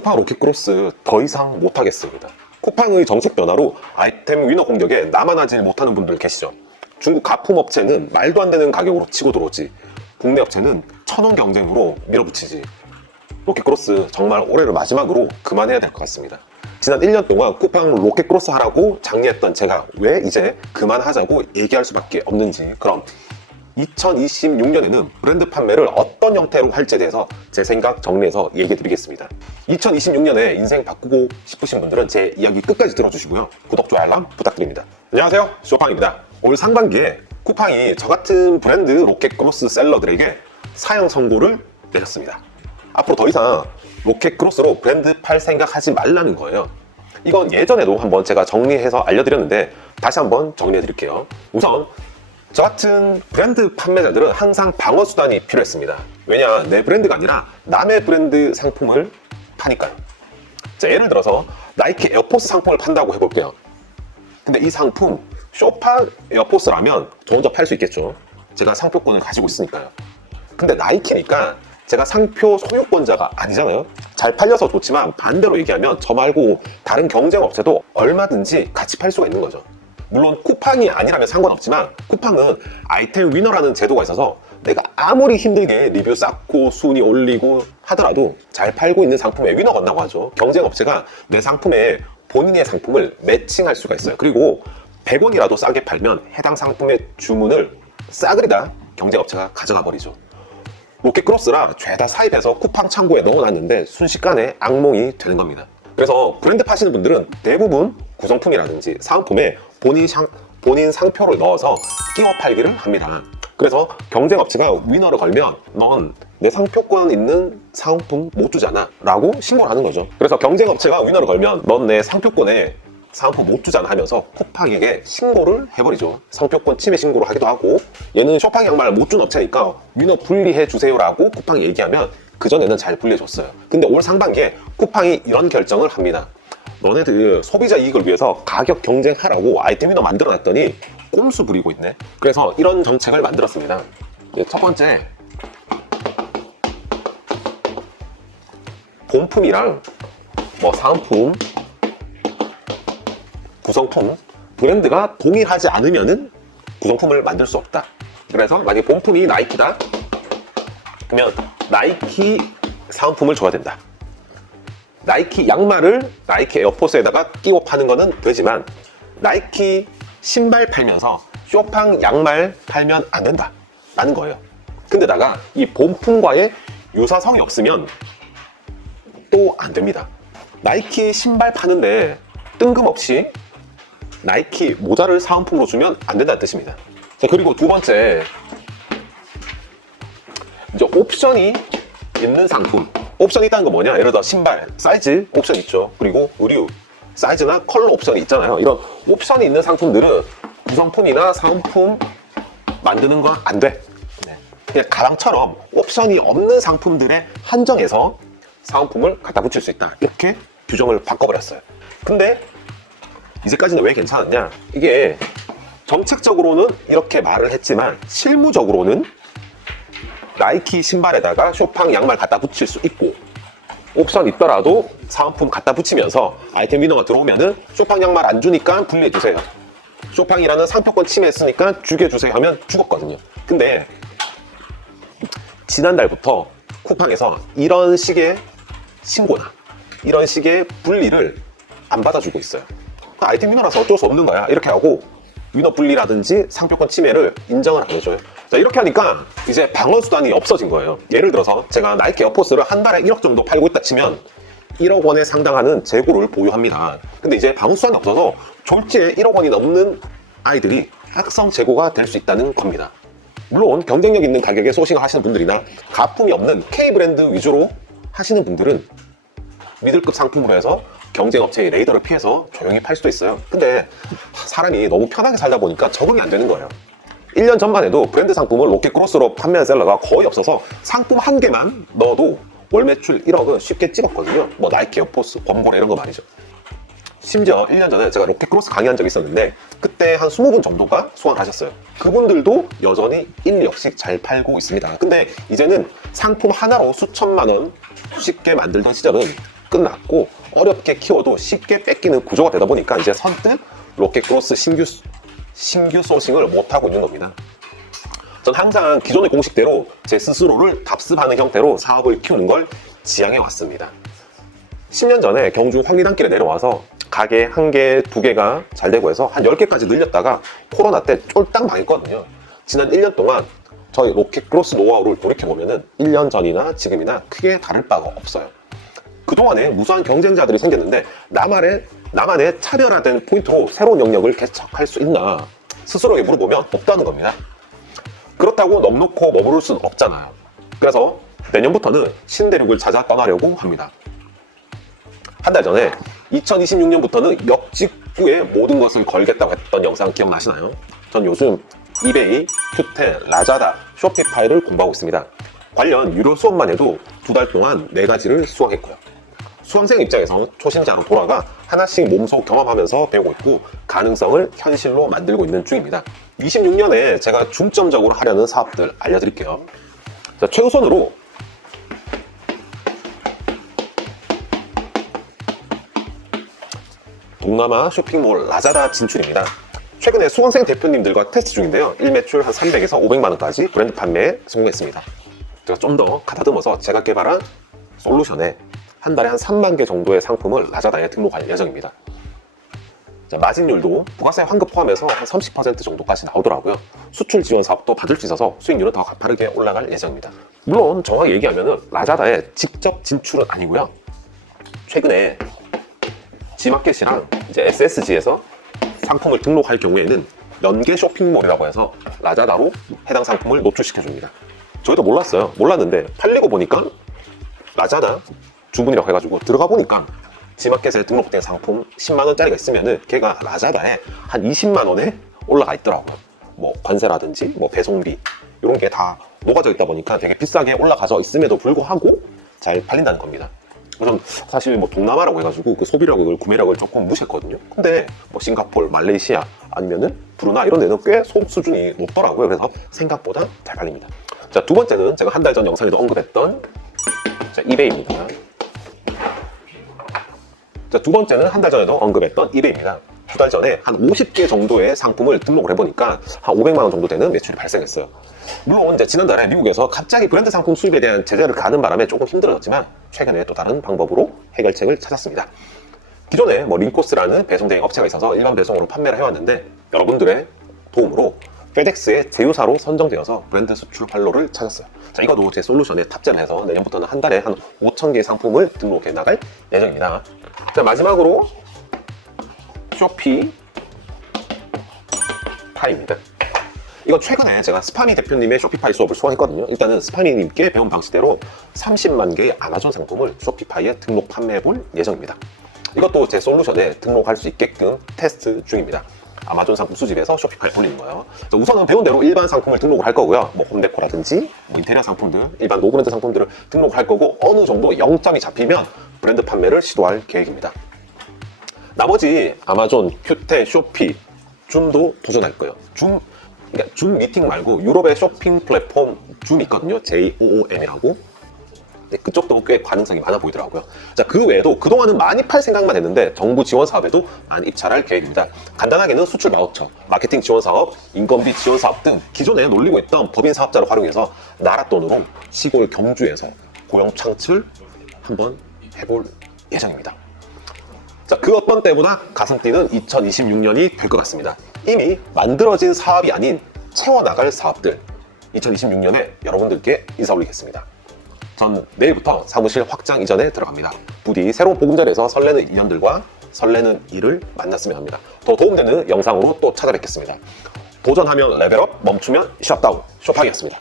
쿠팡 로켓크로스 더 이상 못하겠습니다. 쿠팡의 정책 변화로 아이템 위너 공격에 나만 하지 못하는 분들 계시죠? 중국 가품업체는 말도 안 되는 가격으로 치고 들어오지, 국내 업체는 천원 경쟁으로 밀어붙이지. 로켓크로스 정말 올해를 마지막으로 그만해야 될 것 같습니다. 지난 1년 동안 쿠팡 로켓크로스 하라고 장려했던 제가 왜 이제 그만하자고 얘기할 수밖에 없는지, 그럼 2026년에는 브랜드 판매를 어떤 형태로 할지에 대해서 제 생각 정리해서 얘기해 드리겠습니다. 2026년에 인생 바꾸고 싶으신 분들은 제 이야기 끝까지 들어주시고요. 구독, 좋아요, 알람 부탁드립니다. 안녕하세요, 쇼팡입니다. 올 상반기에 쿠팡이 저 같은 브랜드 로켓크로스 셀러들에게 사형 선고를 내렸습니다. 앞으로 더 이상 로켓크로스로 브랜드 팔 생각하지 말라는 거예요. 이건 예전에도 한번 제가 정리해서 알려드렸는데 다시 한번 정리해 드릴게요. 우선 저 같은 브랜드 판매자들은 항상 방어 수단이 필요했습니다. 왜냐, 내 브랜드가 아니라 남의 브랜드 상품을 파니까요. 자, 예를 들어서 나이키 에어포스 상품을 판다고 해볼게요. 근데 이 상품 쇼팡 에어포스라면 저 혼자 팔 수 있겠죠. 제가 상표권을 가지고 있으니까요. 근데 나이키니까 제가 상표 소유권자가 아니잖아요. 잘 팔려서 좋지만 반대로 얘기하면 저 말고 다른 경쟁 업체도 얼마든지 같이 팔 수가 있는 거죠. 물론 쿠팡이 아니라면 상관없지만 쿠팡은 아이템 위너라는 제도가 있어서 내가 아무리 힘들게 리뷰 쌓고 순위 올리고 하더라도 잘 팔고 있는 상품에 위너 건다고 하죠. 경쟁 업체가 내 상품에 본인의 상품을 매칭할 수가 있어요. 그리고 100원이라도 싸게 팔면 해당 상품의 주문을 싸그리다 경쟁 업체가 가져가 버리죠. 로켓크로스라 죄다 사입해서 쿠팡 창고에 넣어놨는데 순식간에 악몽이 되는 겁니다. 그래서 브랜드 파시는 분들은 대부분 구성품이라든지 사은품에 본인 상표를 넣어서 끼워 팔기를 합니다. 그래서 경쟁 업체가 위너를 걸면 넌 내 상표권 있는 사은품 못 주잖아 라고 신고를 하는 거죠. 그래서 경쟁 업체가 위너를 걸면 넌 내 상표권에 사은품 못 주잖아 하면서 쿠팡에게 신고를 해버리죠. 상표권 침해 신고를 하기도 하고, 얘는 쇼팡 양말 못 준 업체니까 위너 분리해 주세요 라고 쿠팡이 얘기하면 그전에는 잘 분리해줬어요. 근데 올 상반기에 쿠팡이 이런 결정을 합니다. 너네들 소비자 이익을 위해서 가격 경쟁하라고 아이템 위너 만들어놨더니 꼼수 부리고 있네. 그래서 이런 정책을 만들었습니다. 첫 번째, 본품이랑 뭐 사은품, 구성품, 브랜드가 동일하지 않으면은 구성품을 만들 수 없다. 그래서 만약에 본품이 나이키다 그러면 나이키 사은품을 줘야 된다. 나이키 양말을 나이키 에어포스에다가 끼워 파는 거는 되지만 나이키 신발 팔면서 쇼팡 양말 팔면 안 된다 라는 거예요. 근데다가 이 본품과의 유사성이 없으면 또 안 됩니다. 나이키 신발 파는데 뜬금없이 나이키 모자를 사은품으로 주면 안 된다는 뜻입니다. 자, 그리고 두 번째, 이제 옵션이 있는 상품. 옵션이 있다는 건 뭐냐? 예를 들어 신발, 사이즈 옵션 있죠. 그리고 의류, 사이즈나 컬러 옵션이 있잖아요. 이런 옵션이 있는 상품들은 구성품이나 사은품 만드는 건 안 돼. 그냥 가방처럼 옵션이 없는 상품들에 한정해서 사은품을 갖다 붙일 수 있다. 이렇게 규정을 바꿔버렸어요. 근데 이제까지는 왜 괜찮았냐? 이게 정책적으로는 이렇게 말을 했지만 실무적으로는 나이키 신발에다가 쇼팡 양말 갖다 붙일 수 있고, 옵션 있더라도 사은품 갖다 붙이면서 아이템 위너가 들어오면은 쇼팡 양말 안 주니까 분리해주세요. 쇼팡이라는 상표권 침해했으니까 죽여주세요 하면 죽었거든요. 근데 지난달부터 쿠팡에서 이런 식의 신고나 이런 식의 분리를 안 받아주고 있어요. 아이템 위너라서 어쩔 수 없는 거야 이렇게 하고 위너 분리라든지 상표권 침해를 인정을 안 해줘요. 자, 이렇게 하니까 이제 방어 수단이 없어진 거예요. 예를 들어서 제가 나이키 에어포스를 한 달에 1억 정도 팔고 있다 치면 1억 원에 상당하는 재고를 보유합니다. 근데 이제 방어 수단이 없어서 졸지에 1억 원이 넘는 아이들이 악성 재고가 될 수 있다는 겁니다. 물론 경쟁력 있는 가격에 소싱을 하시는 분들이나 가품이 없는 K 브랜드 위주로 하시는 분들은 미들급 상품으로 해서 경쟁업체의 레이더를 피해서 조용히 팔 수도 있어요. 근데 사람이 너무 편하게 살다 보니까 적응이 안 되는 거예요. 1년 전만 해도 브랜드 상품을 로켓크로스로 판매한 셀러가 거의 없어서 상품 한 개만 넣어도 월 매출 1억은 쉽게 찍었거든요. 뭐 나이키 에어포스, 범고래 이런 거 말이죠. 심지어 1년 전에 제가 로켓크로스 강의한 적이 있었는데 그때 한 20분 정도가 소환을 하셨어요. 그분들도 여전히 1, 2억씩 잘 팔고 있습니다. 근데 이제는 상품 하나로 수천만 원 쉽게 만들던 시절은 끝났고 어렵게 키워도 쉽게 뺏기는 구조가 되다 보니까 이제 선뜻 로켓크로스 신규 소싱을 못하고 있는 겁니다. 전 항상 기존의 공식대로 제 스스로를 답습하는 형태로 사업을 키우는 걸 지향해 왔습니다. 10년 전에 경주 황리단길에 내려와서 가게 1개, 2개가 잘 되고 해서 한 10개까지 늘렸다가 코로나 때 쫄딱 망했거든요. 지난 1년 동안 저희 로켓크로스 노하우를 돌이켜보면 1년 전이나 지금이나 크게 다를 바가 없어요. 그동안에 무수한 경쟁자들이 생겼는데 나만의 차별화된 포인트로 새로운 영역을 개척할 수 있나 스스로에게 물어보면 없다는 겁니다. 그렇다고 넋놓고 머무를 수는 없잖아요. 그래서 내년부터는 신대륙을 찾아 떠나려고 합니다. 한 달 전에 2026년부터는 역직구에 모든 것을 걸겠다고 했던 영상 기억나시나요? 전 요즘 이베이, 큐텐, 라자다, 쇼피파이를 공부하고 있습니다. 관련 유료 수업만 해도 2달 동안 4가지를 수강했고요. 수강생 입장에서 초심자로 돌아가 하나씩 몸소 경험하면서 배우고 있고 가능성을 현실로 만들고 있는 중입니다. 26년에 제가 중점적으로 하려는 사업들 알려드릴게요. 자, 최우선으로 동남아 쇼핑몰 라자다 진출입니다. 최근에 수강생 대표님들과 테스트 중인데요. 1매출 한 300에서 500만원까지 브랜드 판매에 성공했습니다. 제가 좀 더 가다듬어서 제가 개발한 솔루션에 한 달에 한 3만 개 정도의 상품을 라자다에 등록할 예정입니다. 자, 마진율도 부가세 환급 포함해서 한 30% 정도까지 나오더라고요. 수출 지원 사업도 받을 수 있어서 수익률은 더 가파르게 올라갈 예정입니다. 물론 정확히 얘기하면 라자다에 직접 진출은 아니고요. 최근에 G마켓이랑 이제 SSG에서 상품을 등록할 경우에는 연계 쇼핑몰이라고 해서 라자다로 해당 상품을 노출시켜줍니다. 저희도 몰랐어요. 몰랐는데 팔리고 보니까 라자다 주문이라고 해가지고 들어가 보니까 G마켓에 등록된 상품 10만원짜리가 있으면은 걔가 라자다에 한 20만원에 올라가 있더라고요. 뭐 관세라든지 뭐 배송비 이런 게 다 녹아져 있다 보니까 되게 비싸게 올라가져 있음에도 불구하고 잘 팔린다는 겁니다. 전 사실 뭐 동남아라고 해가지고 그 소비력을 구매력을 조금 무시했거든요. 근데 뭐 싱가포르, 말레이시아 아니면은 브루나 이런 데는 꽤 소득 수준이 높더라고요. 그래서 생각보다 잘 팔립니다. 자, 두 번째는 제가 한 달 전 영상에도 언급했던 이베이입니다. 자, 두 번째는 한 달 전에도 언급했던 이베이입니다. 2달 전에 한 50개 정도의 상품을 등록을 해보니까 한 500만 원 정도 되는 매출이 발생했어요. 물론 이제 지난달에 미국에서 갑자기 브랜드 상품 수입에 대한 제재를 가는 바람에 조금 힘들어졌지만 최근에 또 다른 방법으로 해결책을 찾았습니다. 기존에 뭐 링코스라는 배송 대행 업체가 있어서 일반 배송으로 판매를 해왔는데 여러분들의 도움으로 페덱스의 제휴사로 선정되어서 브랜드 수출 활로를 찾았어요. 자, 이것도 제 솔루션에 탑재를 해서 내년부터는 한 달에 한 5,000개의 상품을 등록해 나갈 예정입니다. 자, 마지막으로 쇼피파이입니다. 이거 최근에 제가 스파미 대표님의 쇼피파이 수업을 수강했거든요. 일단은 스파미님께 배운 방식대로 30만 개의 아마존 상품을 쇼피파이에 등록 판매해 볼 예정입니다. 이것도 제 솔루션에 등록할 수 있게끔 테스트 중입니다. 아마존 상품 수집에서 쇼피파이에 올리는 거예요. 우선은 배운 대로 일반 상품을 등록을 할 거고요. 뭐 홈데코라든지 뭐 인테리어 상품들, 일반 노브랜드 상품들을 등록할 거고 어느 정도 0점이 잡히면 브랜드 판매를 시도할 계획입니다. 나머지 아마존, 큐텐, 쇼피, 줌도 도전할 거예요. 그러니까 줌 미팅 말고 유럽의 쇼핑 플랫폼 줌 있거든요. JOOM이라고. 그쪽도 꽤 가능성이 많아 보이더라고요. 자, 그 외에도 그동안은 많이 팔 생각만 했는데 정부 지원 사업에도 많이 입찰할 계획입니다. 간단하게는 수출 바우처, 마케팅 지원 사업, 인건비 지원 사업 등 기존에 놀리고 있던 법인 사업자를 활용해서 나라 돈으로 시골 경주에서 고용 창출 한번 해볼 예정입니다. 자, 그 어떤 때보다 가슴 뛰는 2026년이 될 것 같습니다. 이미 만들어진 사업이 아닌 채워나갈 사업들 2026년에 여러분들께 인사 올리겠습니다. 전 내일부터 사무실 확장 이전에 들어갑니다. 부디 새로운 보금자리에서 설레는 인연들과 설레는 일을 만났으면 합니다. 더 도움되는 영상으로 또 찾아뵙겠습니다. 도전하면 레벨업, 멈추면 셧다운, 쇼팡이었습니다.